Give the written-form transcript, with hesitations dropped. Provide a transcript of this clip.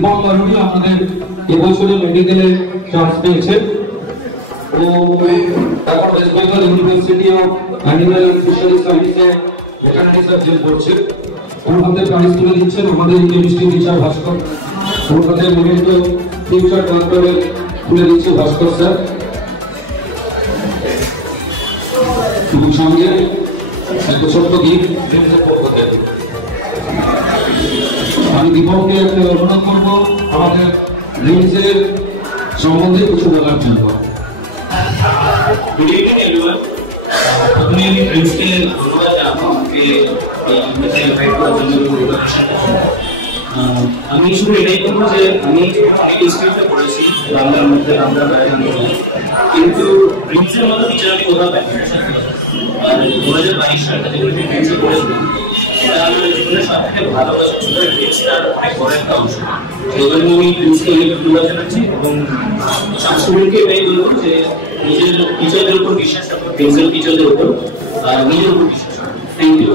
দীপক বারুণী আমাদের এবছরে মেডিকেলে চান্স পেয়েছে। ও তারপর West Bengal university of animal and fishery সায়েন্সে ভেটেরিনারি সার্জন করছে। ওর হাতে প্রাইজ তুলে দিচ্ছেন আমাদের কেমিস্ট্রি টিচার ভাস্কর। ওর হাতে মূলত ফিউচার ডক্টরের তুলে দিচ্ছে ভাস্কর স্যার। সঙ্গে একটা ছোট্ট গিফট আমি দীপককে অনুরোধ করবো আমাদের রিলসের সম্বন্ধে কিছু বলার জন্য। Good evening everyone. अपने फ्रेंड्स के धन्यवाद জানাবো যে আমাকে ইনভাইট করার জন্য আমি শুধু এটাই বলবো যে আমি অনেক স্ক্রিপ্টে পড়েছি বাংলার মধ্যে বাংলা কিন্তু রিলসের মতো টিচার আমি কোথাও পাইনি। আর 2022 সালে যেগুলো রিলসে পড়েছি এটা আমার জীবনের সব থেকে ভালোবাসা ছিল। রিলসটা অনেক বড় একটা অংশ, সেই জন্য আমি রিলসকে ধন্যবাদ জানাচ্ছি এবং স্টুডেন্টকে এটাই বলবো যে নিজের টিচারদের উপর বিশ্বাস রাখো, রিলসের টিচারদের উপর আর নিজের উপর বিশ্বাস রাখো। Thank you.